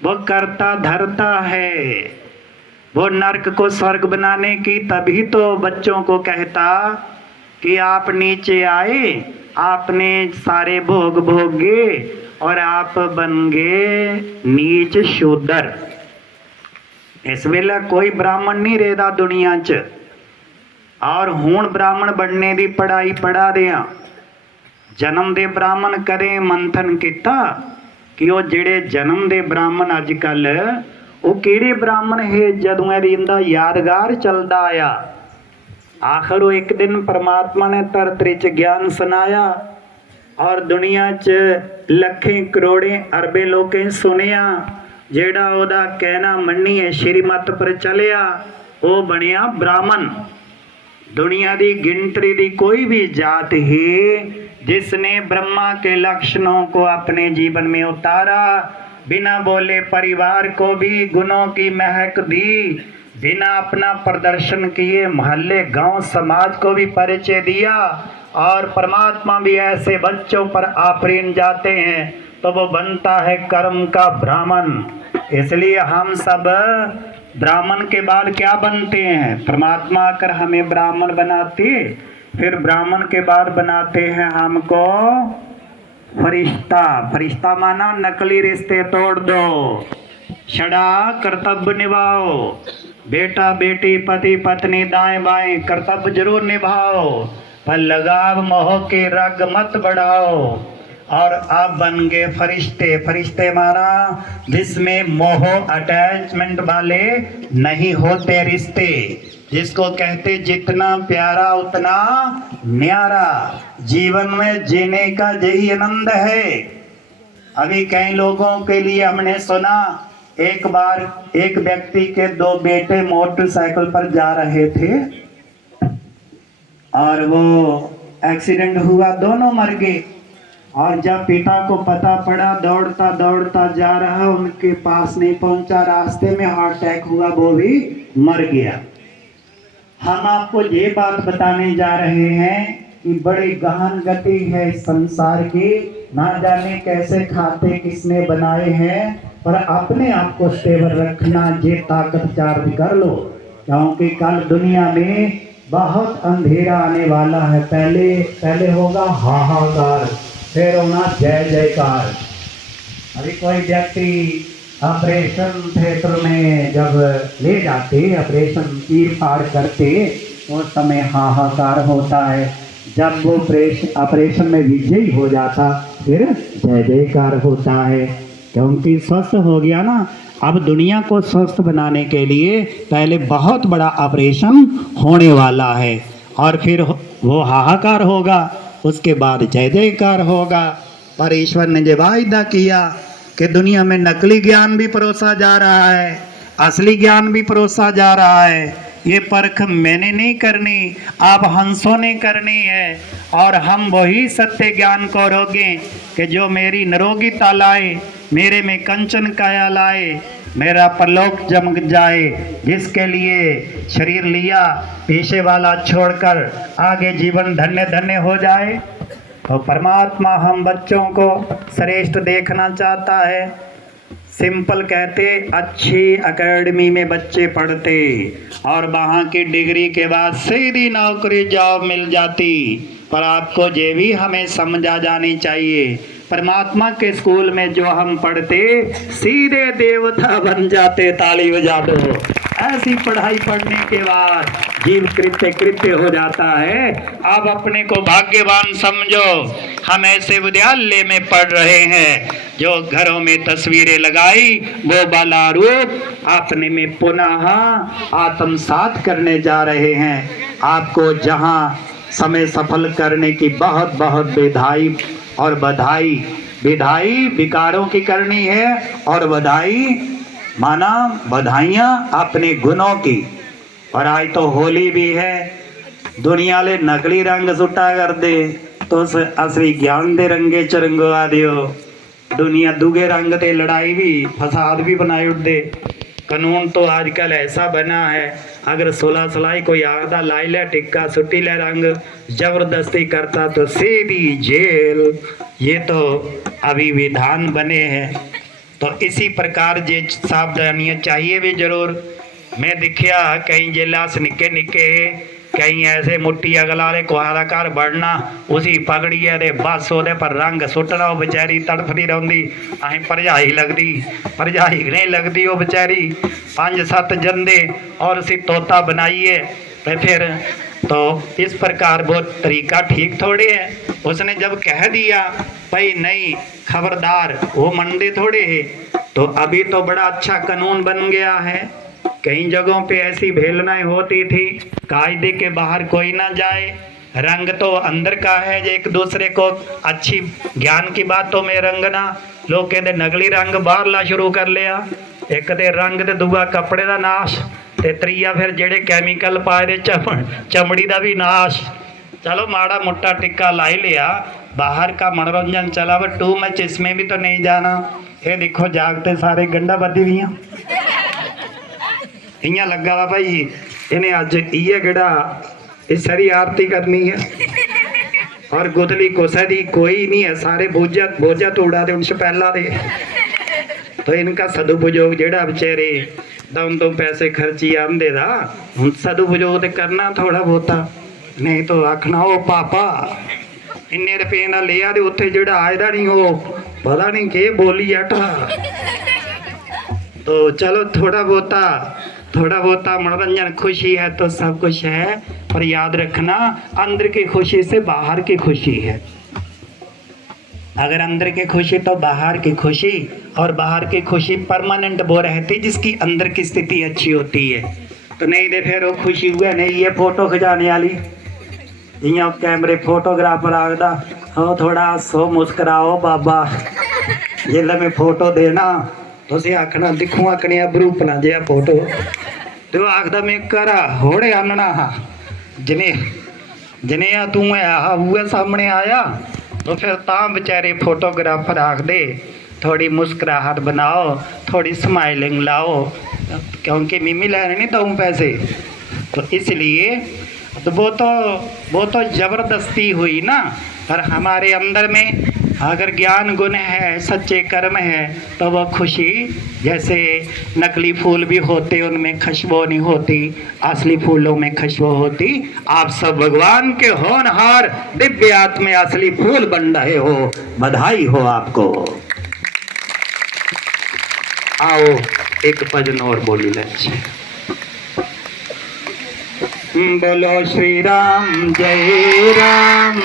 वो करता धरता है। वो नर्क को स्वर्ग बनाने की तभी तो बच्चों को कहता कि आप नीचे आए, आपने सारे भोग भोगे और आप बन गए नीच शूद्र। इस वेले कोई ब्राह्मण नहीं रहता दुनिया च, और हुण ब्राह्मण बनने की पढ़ाई पढ़ा दिया। जन्म दे ब्राह्मण करें मंथन किया कि वो जेड़े जन्म दे ब्राह्मण अजकल वो किहड़े ब्राह्मण है जदों इनका यादगार चलता आया। आखिर वो एक दिन परमात्मा ने धरती च ज्ञान सुनाया और दुनिया च लखें करोड़ें अरबे लोकें सुनिया। जेड़ा ओदा कहना मन्निए श्रीमत पर चलिया वो बनिया ब्राह्मण। दुनिया की गिनती की कोई भी जात है जिसने ब्रह्मा के लक्षणों को अपने जीवन में उतारा, बिना बोले परिवार को भी गुणों की महक दी, बिना अपना प्रदर्शन किए मोहल्ले गांव समाज को भी परिचय दिया, और परमात्मा भी ऐसे बच्चों पर आफरीन जाते हैं तो वो बनता है कर्म का ब्राह्मण। इसलिए हम सब ब्राह्मण के बाद क्या बनते हैं? परमात्मा आकर हमें ब्राह्मण बनाते, फिर ब्राह्मण के बाद बनाते हैं हमको फरिश्ता। फरिश्ता माना नकली रिश्ते तोड़ दो, सदा कर्तव्य निभाओ। बेटा बेटी पति पत्नी दाएं बाएं कर्तव्य जरूर निभाओ, पर लगाव मोह के रग मत बढ़ाओ। और आप बन गए फरिश्ते। फरिश्ते माना जिसमें मोह अटैचमेंट वाले नहीं होते रिश्ते, जिसको कहते जितना प्यारा उतना न्यारा। जीवन में जीने का यही आनंद है। अभी कई लोगों के लिए हमने सुना, एक बार एक व्यक्ति के दो बेटे मोटरसाइकिल पर जा रहे थे और वो एक्सीडेंट हुआ, दोनों मर गए। और जब पिता को पता पड़ा, दौड़ता दौड़ता जा रहा, उनके पास नहीं पहुंचा, रास्ते में हार्ट अटैक हुआ, वो भी मर गया। हम आपको ये बात बताने जा रहे हैं कि बड़ी गहन गति है इस संसार की। ना जाने कैसे खाते किसने बनाए हैं, पर अपने आप को स्टेबल रखना, ये ताकत चार्ज कर लो, क्योंकि कल दुनिया में बहुत अंधेरा आने वाला है। पहले होगा हाहाकार, फिर होना जय जयकार। अभी कोई व्यक्ति ऑपरेशन थिएटर में जब ले जाते, ऑपरेशन चीर फाड़ करते, उस समय हाहाकार होता है। जब वो ऑपरेशन में विजयी हो जाता, फिर जय जयकार होता है, क्योंकि स्वस्थ हो गया ना। अब दुनिया को स्वस्थ बनाने के लिए पहले बहुत बड़ा ऑपरेशन होने वाला है, और फिर वो हाहाकार होगा, उसके बाद जय जयकार होगा। पर ईश्वर ने जो वायदा किया कि दुनिया में नकली ज्ञान भी परोसा जा रहा है, असली ज्ञान भी परोसा जा रहा है, ये परख मैंने नहीं करनी, आप हंसों ने करनी है। और हम वही सत्य ज्ञान को रोकें कि जो मेरी निरोगिता लाए, मेरे में कंचन काया लाए, मेरा परलोक जम जाए। जिसके लिए शरीर लिया, पेशे वाला छोड़कर आगे जीवन धन्य धन्य हो जाए। तो परमात्मा हम बच्चों को श्रेष्ठ देखना चाहता है। सिंपल कहते, अच्छी एकेडमी में बच्चे पढ़ते और वहाँ की डिग्री के बाद सीधी नौकरी जॉब मिल जाती। पर आपको ये भी हमें समझा जानी चाहिए, परमात्मा के स्कूल में जो हम पढ़ते सीधे देवता बन जाते। ताली बजा दो। ऐसी पढ़ाई पढ़ने के बाद जीव कृत्य कृत्य हो जाता है। आप अपने को भाग्यवान समझो। हम ऐसे विद्यालय में पढ़ रहे हैं जो घरों में तस्वीरें लगाई, वो वाला रूप अपने में पुनः आत्मसात करने जा रहे हैं। आपको जहां समय सफल करने की बहुत बहुत बधाई और बधाई। विधाई विकारों की करनी है और बधाई माना बधाइयाँ अपने गुणों की। और आज तो होली भी है, दुनिया ले नकली रंग सुट्टा कर दे तो असली ज्ञान दे रंगे च रंगवा दियो। दुनिया दूगे रंग ते लड़ाई भी फसाद भी बनाए उठ दे। कानून तो आजकल ऐसा बना है, अगर 16 सलाई कोई आगदा लाई ले टिक्का सुट्टी ले रंग जबरदस्ती करता तो सीधी जेल। ये तो अभी विधान बने हैं। तो इसी प्रकार जे सावधानियां चाहिए भी जरूर। मैं दिखिया कई जेलास निके निके कई ऐसे मुट्ठी अगलाले कुहारा घर बढ़ना उसी पगड़ी है बस ओदे पर रंग सुटना, वो बेचारी तड़फदी रही। अं भरजाई लगती, भरजाई नहीं लगती, वो बेचारी 5-7 जंदे और उसी तोता बनाइए। तो फिर तो इस प्रकार वो तरीका ठीक थोड़े है। उसने जब कह दिया भाई नहीं खबरदार, वो मंडे थोड़े है, तो अभी तो बड़ा अच्छा कानून बन गया है। कई जगहों पे ऐसी भेलनाएं होती थी, कायदे के बाहर कोई ना जाए, रंग तो अंदर का है। जो एक दूसरे को अच्छी ज्ञान की बातों में रंगना, लोग कहते नकली रंग बाहर ला शुरू कर लिया। एक ते रंग ते दूआ कपड़े का नाश, ते त्रीया फिर जेड़े कैमिकल पाए दे चमड़ी का भी नाश। चलो माड़ा मोटा टिक्का लाई लिया, बाहर का मनोरंजन चला, बट टू मच इसमें भी तो नहीं जाना। ये देखो जागते सारे गंढा बदी हुई इं लगा वा भाई इन्हें अज इे केड़ा इस सारी आरती करनी है और गुदली कुसा दी कोई नहीं है, सारे बोझा बोझा तोड़ा दे पहला दे। तो इनका सदुपयोग जेड़ा बेचारे दम तो पैसे खर्ची आंदे दा हम सदुपयोग तो करना थोड़ा बहुता, नहीं तो आखना ओ पापा इन्ने रुपये ना लिया दे उत्थे जेड़ा आयदा नहीं हो पता नहीं के बोली अठा। तो चलो थोड़ा बहुता मनोरंजन खुशी है तो सब कुछ है, पर याद रखना अंदर की खुशी से बाहर की खुशी है। अगर अंदर की खुशी तो बाहर की खुशी, और बाहर की खुशी परमानेंट वो रहती जिसकी अंदर की स्थिति अच्छी होती है। तो नहीं दे फिर वो खुशी हुआ नहीं ये फोटो खिंचाने वाली इं कैमरे फोटोग्राफर आखदा हो थोड़ा हसो मुस्कराओ बाबा जिसले मैं फोटो देना तुम आखना दिखो आखने बरूपना जिहा फोटो, तो आखदा मैं कर होड़े आनना हा जिने तू है उहे सामने आया। तो फिर तां बेचारे फोटोग्राफर आखदे थोड़ी मुस्कुराहट बनाओ, थोड़ी स्माइलिंग लाओ, क्योंकि मिमी लेने नहीं दूँ पैसे। तो इसलिए तो वो तो ज़बरदस्ती हुई ना, पर हमारे अंदर में अगर ज्ञान गुण है, सच्चे कर्म है, तो वह खुशी जैसे नकली फूल भी होते उनमें खुशबू नहीं होती, असली फूलों में खुशबू होती। आप सब भगवान के होनहार दिव्य आत्मे असली फूल बन रहे हो, बधाई हो आपको। आओ एक भजन और बोली लच्छे। बोलो श्री राम जय राम।